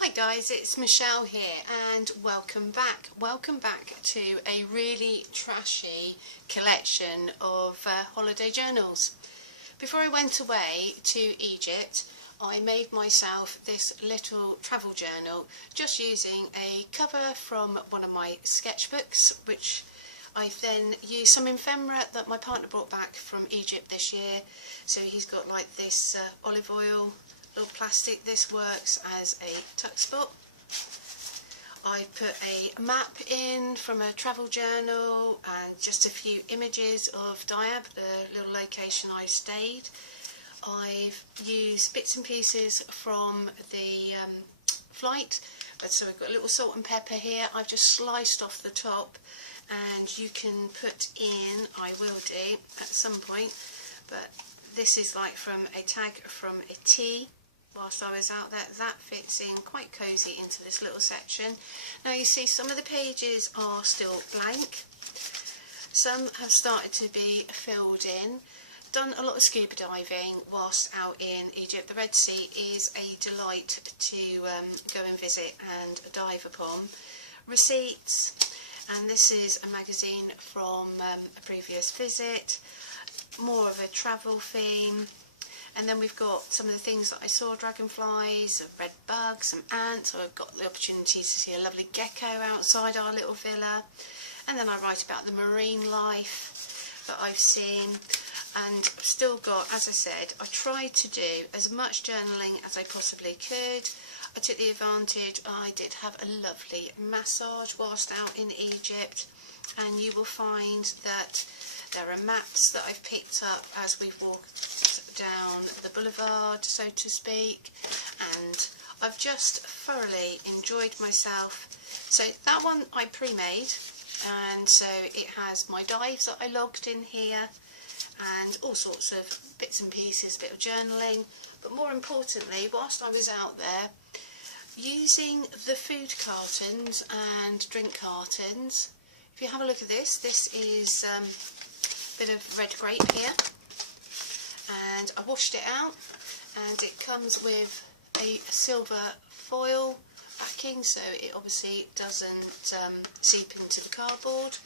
Hi guys, it's Michelle here and welcome back. Welcome back to a really trashy collection of holiday journals. Before I went away to Egypt, I made myself this little travel journal just using a cover from one of my sketchbooks, which I've then used some ephemera that my partner brought back from Egypt this year. So he's got like this olive oil little plastic. This works as a tuck spot. I put a map in from a travel journal and just a few images of Diab, the little location I stayed. I've used bits and pieces from the flight, so we've got a little salt and pepper here. I've just sliced off the top, and you can put in, I will do at some point, but this is like from a tag from a tea whilst I was out there. That fits in quite cosy into this little section. Now you see some of the pages are still blank, some have started to be filled in. Done a lot of scuba diving whilst out in Egypt. The Red Sea is a delight to go and visit and dive upon. Receipts, and this is a magazine from a previous visit, more of a travel theme. And then we've got some of the things that I saw: dragonflies, red bugs, some ants. So I've got the opportunity to see a lovely gecko outside our little villa. And then I write about the marine life that I've seen. And I've still got, as I said, I tried to do as much journaling as I possibly could. I took the advantage, I did have a lovely massage whilst out in Egypt, and you will find that there are maps that I've picked up as we've walked down the boulevard, so to speak, and I've just thoroughly enjoyed myself. So that one I pre-made, and so it has my dives that I logged in here, and all sorts of bits and pieces, a bit of journaling, but more importantly, whilst I was out there, using the food cartons and drink cartons. If you have a look at this, this is a bit of red grape here, and I washed it out, and it comes with a silver foil backing, so it obviously doesn't seep into the cardboard.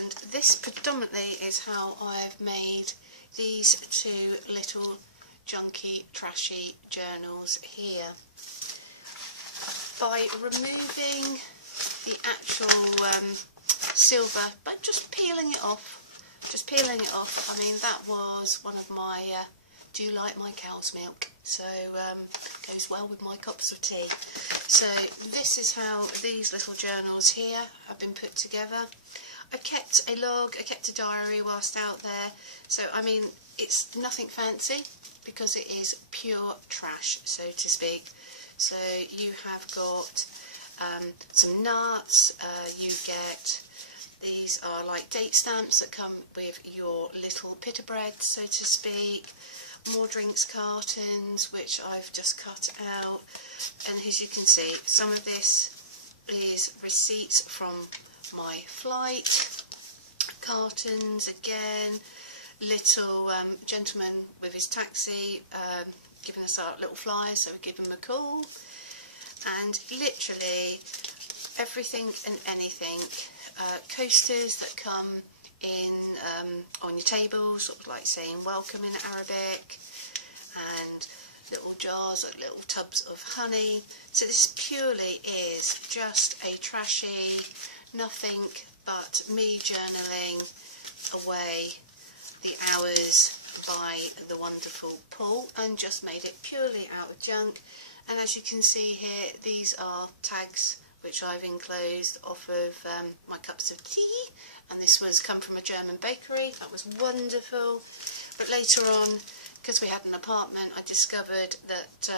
And this predominantly is how I've made these two little junky trashy journals here. By removing the actual silver, but just peeling it off. I mean, that was one of my do like my cow's milk, so goes well with my cups of tea. So this is how these little journals here have been put together. I've kept a log, I kept a diary whilst out there, so I mean it's nothing fancy because it is pure trash, so to speak. So you have got some nuts, you get, these are like date stamps that come with your little pita bread, so to speak, more drinks cartons which I've just cut out, and as you can see some of this is receipts from my flight, cartons again, little gentleman with his taxi giving us our little flyer, so we give him a call, and literally everything and anything. Coasters that come in on your table, sort of like saying welcome in Arabic, and little jars, like little tubs of honey. So this purely is just a trashy, nothing but me journaling away the hours by the wonderful pool, and just made it purely out of junk. And as you can see here, these are tags which I've enclosed off of my cups of tea, and this was come from a German bakery. That was wonderful. But later on, because we had an apartment, I discovered that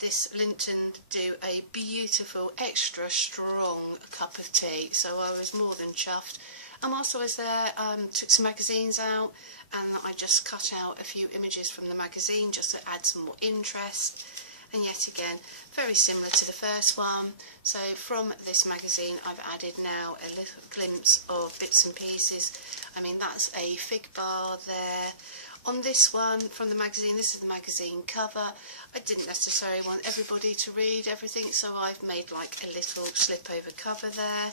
this Linton do a beautiful extra strong cup of tea, so I was more than chuffed. And whilst I was there, took some magazines out, and I just cut out a few images from the magazine just to add some more interest. And yet again, very similar to the first one. So from this magazine I've added now a little glimpse of bits and pieces. I mean, that's a fig bar there On this one from the magazine, this is the magazine cover. I didn't necessarily want everybody to read everything, so I've made like a little slip over cover there.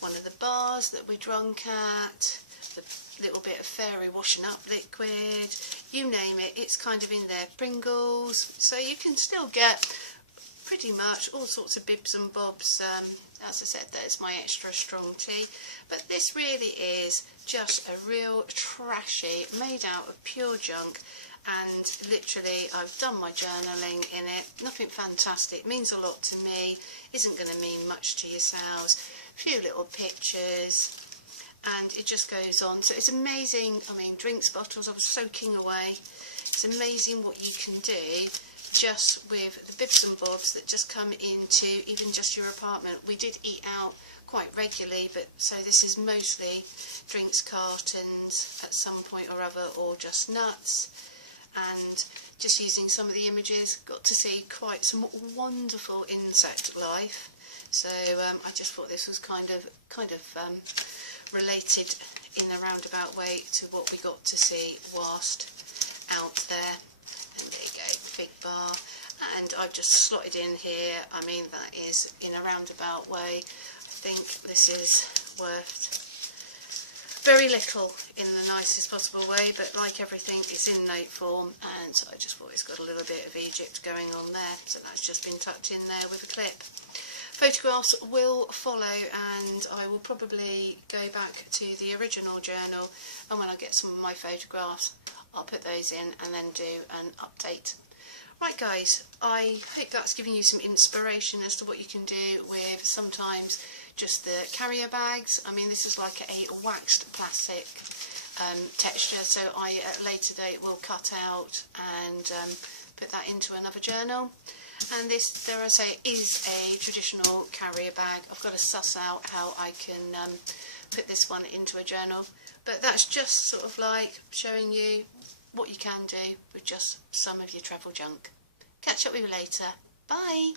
One of the bars that we drunk at, the little bit of fairy washing up liquid, you name it, it's kind of in there. Pringles, so you can still get pretty much all sorts of bibs and bobs. As I said, there's my extra strong tea, but this really is just a real trashy, made out of pure junk, and literally I've done my journaling in it. Nothing fantastic, it means a lot to me, isn't going to mean much to yourselves. A few little pictures, and it just goes on. So it's amazing. I mean, drinks bottles I was soaking away. It's amazing what you can do just with the bibs and bobs that just come into even just your apartment. We did eat out quite regularly, but so this is mostly drinks cartons at some point or other, or just nuts. And just using some of the images, got to see quite some wonderful insect life. So I just thought this was kind of related in a roundabout way to what we got to see whilst out there. And there you go, big bar, and I've just slotted in here. I mean, that is in a roundabout way. I think this is worth very little in the nicest possible way, but like everything, it's in note form, and so I just thought it's got a little bit of Egypt going on there, so that's just been tucked in there with a clip. Photographs will follow, and I will probably go back to the original journal, and when I get some of my photographs I'll put those in and then do an update. Right guys, I hope that's giving you some inspiration as to what you can do with sometimes just the carrier bags. I mean, this is like a waxed plastic texture, so I at a later date will cut out and put that into another journal. And this, dare I say, is a traditional carrier bag. I've got to suss out how I can put this one into a journal, but that's just sort of like showing you what you can do with just some of your travel junk. Catch up with you later. Bye!